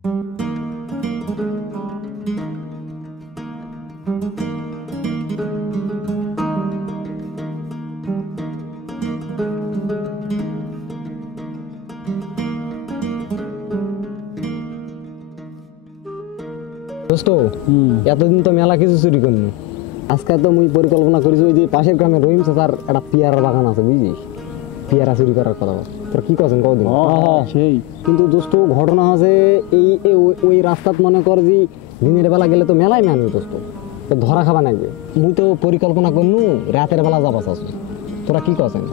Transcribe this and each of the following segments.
দোস্ত এতদিন তো মেলা কিছু চুরি করনি, আজকে তো মুই পরিকল্পনা করেছি ওই যে পাশের গ্রামে রহিম চাচার একটা পেয়ারার বাগান আছে বুঝিস, পেয়ারা চুরি করার কথা। তোর কি করছেন কদিন সেই কিন্তু দোস্ত ঘটনা আছে এই ওই রাস্তাত মনে কর যে দিনের বেলা গেলে তো মেলাই মানুষ দোস্ত, তো ধরা খাবা লাগবে। মুই তো পরিকল্পনা করনু রাতের বেলা যাবা চাচ্ছি, তোরা কি করছেন?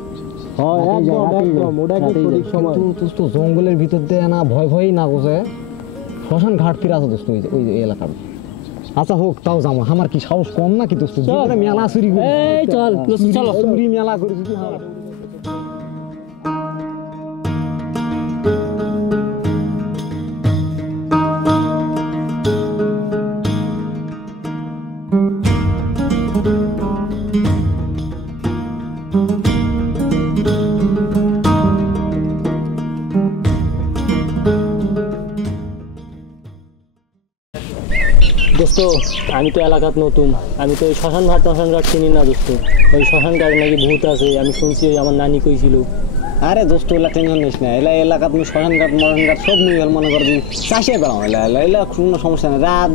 দোস্ত জঙ্গলের ভিতর দিয়ে না ভয় ভয়ই না গোছে শ্মশান ঘাট ফিরে আছে দোস্ত ওই এলাকার। আচ্ছা হোক তাও যাবো, আমার কি সাহস কম নাকি দোস্ত? মেলা চুরি চুরি মেলা করি যদি দোস্ত আমি তো এলাকাত নতুন, আমি তো ওই শ্মশান ঘাট চিনি না দোস্ত। ওই শ্মশান ঘাট নাকি ভূত আছে, আমি শুনছি আমার নানি কইছিল। আরে দোস্ত এলা টেনশন নিস না, এলা এলাকাত মুই শ্মশান ঘাট মরণ ঘাট সব মুই মনে কর চাষে বেড়াও, এলা কোনো সমস্যা নেই। রাত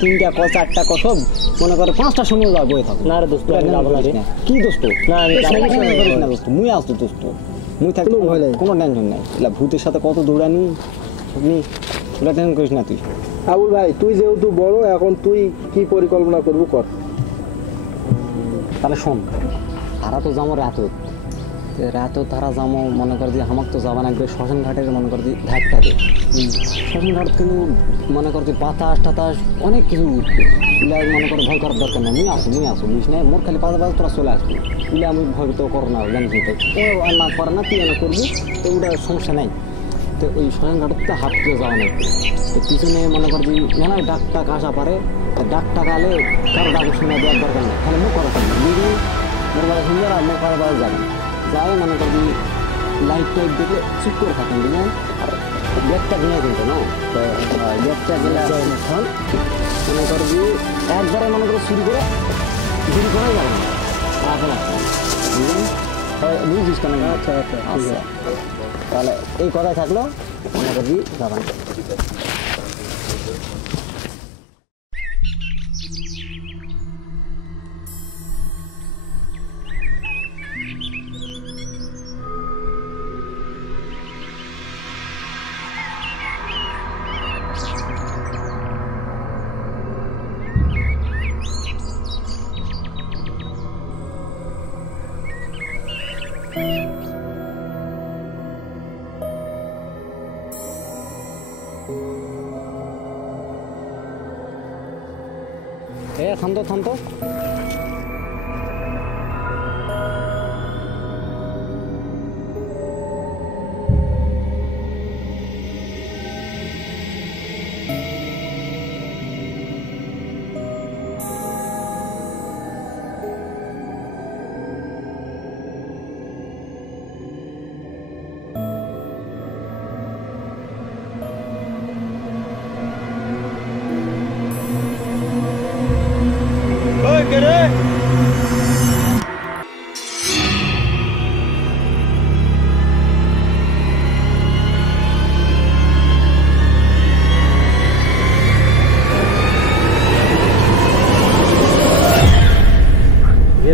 3টা 4টা সব মনে করে 5টার সময় যাবো বই থাকো। না রে দোস্ত কি দোস্ত না আমি না দোস্ত মুই আসতো দোস্ত, মুই থাকি কোনো টেনশন নাই। এলা ভূতের সাথে কত দৌড়ানি আপনি, ওটা টেনশন করিস না তুই। আবুল ভাই তুই যেহেতু বড়, এখন তুই কি পরিকল্পনা করবো কর। তাহলে শোন, তারা তো যাবো রাতও তারা যাবো মনে কর যে আমাকে তো যাবা লাগবে শ্মশান ঘাটের মনে কর যে ধাকটাকে। শ্মশান ঘাট কিন্তু মনে কর যে বাতাস টাতাস অনেক কিছু উঠবে, মনে কর ভয় করার দরকার নেই। মুই আসো বুঝিস না, মোর খালি পাতা তোরা চলে আসবি, ইলে আমি ভয় তো করো না জানিস তো, ও না করে না তুই না করবি, তো ওটা সমস্যা নেই। তো ওই শ্মশান ঘাটতে হাত দিয়ে যাওয়া নেই, তো পিছনে মনে কর যে মেলায় ডাক টাক আসা পারে, ডাক টাক আলে কারো ডাক শুনে দেওয়ার দরকার নেই, তাহলে মুখ করা থাকবে দিদি মোর বেলা শুনবে আর মুখ করার বেলা যাবে যাই মনে কর যে লাইট টাইট দেখলে চুপ করে থাকেন বুঝলেন। আর ব্যাগটা নিয়ে কিন্তু না ব্যাগটা গেলে মনে কর যে একবারে মনে করে চুরি করাই যাবে না, রাখা বুঝলেন বুঝছিস কেন? আচ্ছা আচ্ছা আচ্ছা তাহলে এই কথাই থাকলো, মনে করি যাবেন। থামতো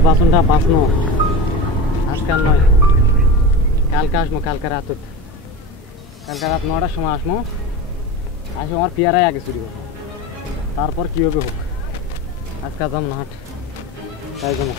বাসনটা বাঁচনো আজকে আর নয়, কালকে আসবো, কালকে রাত 9টার সময় আসবো, আমার পেয়ারাই আগে চুরি করবো, তারপর কীভাবে হোক আজকে যাম না হাট তাই যাবো।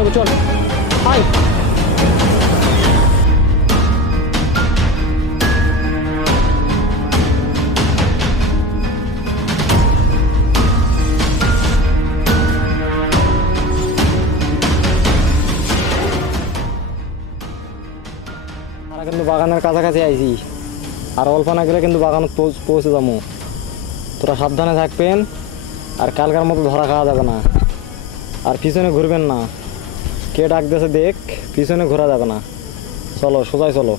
যাবো, চল আয়। আমরা কিন্তু বাগানের কাছাকাছি আইছি, আর অল্প না গেলে কিন্তু বাগানে পৌঁছে যাবো। তোরা সাবধানে থাকবেন, আর কালকার মতো ধরা খাওয়া যাবে না, আর পিছনে ঘুরবেন না। কে ডাক দিয়েছে দেখ, পিছনে ঘোরা যাবে না। চলো সোজাই চলো।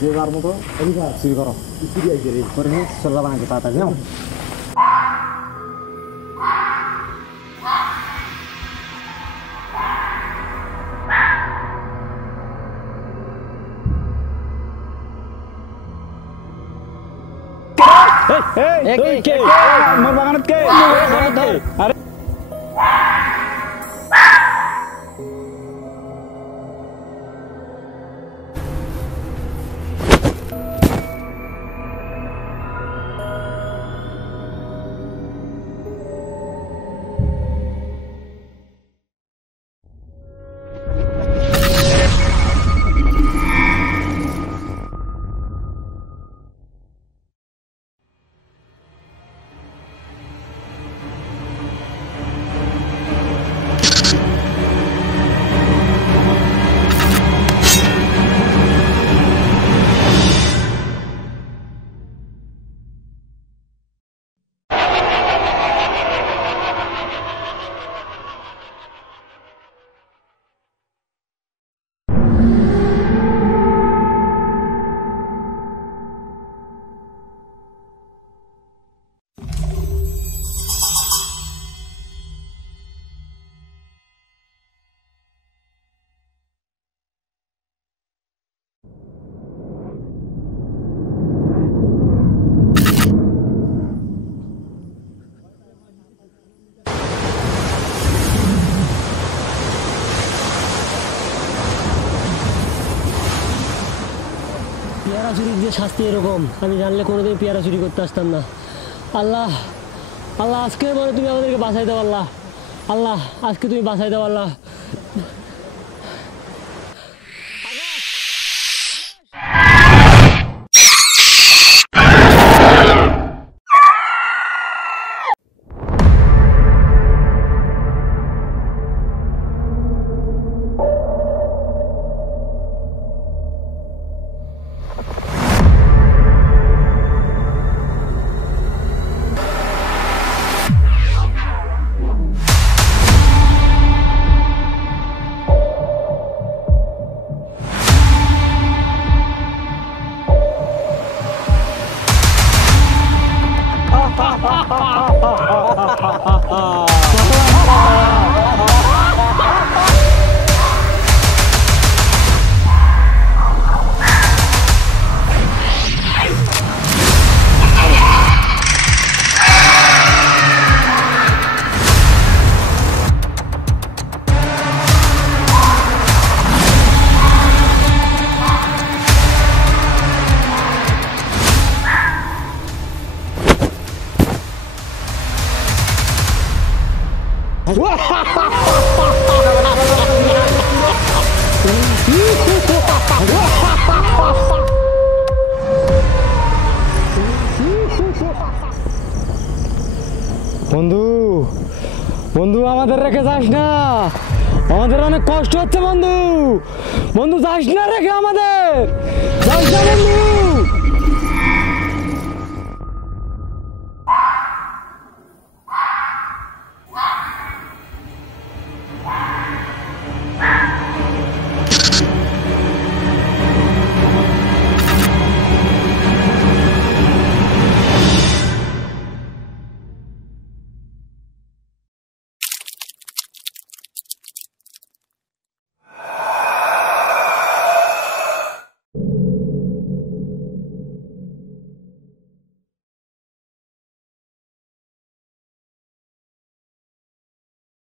যে যার মতো শুরু করো, করে নিয়ে চল্লা বানাতে তাড়াতাড়ি নাও। মোর বাগানত কে? আরে পেয়ারা চুরির যে শাস্তি এরকম, আমি জানলে কোনোদিন পেয়ারা চুরি করতে আসতাম না। আল্লাহ, আল্লাহ আজকের পরে তুমি আমাদেরকে বাঁচাই দাও। আল্লাহ, আল্লাহ আজকে তুমি বাঁচাই দাও। আল্লাহ, বন্ধু, বন্ধু আমাদের রেখে যাস না, আমাদের অনেক কষ্ট হচ্ছে বন্ধু। বন্ধু যাস না রেখে আমাদের, যাস না বন্ধু।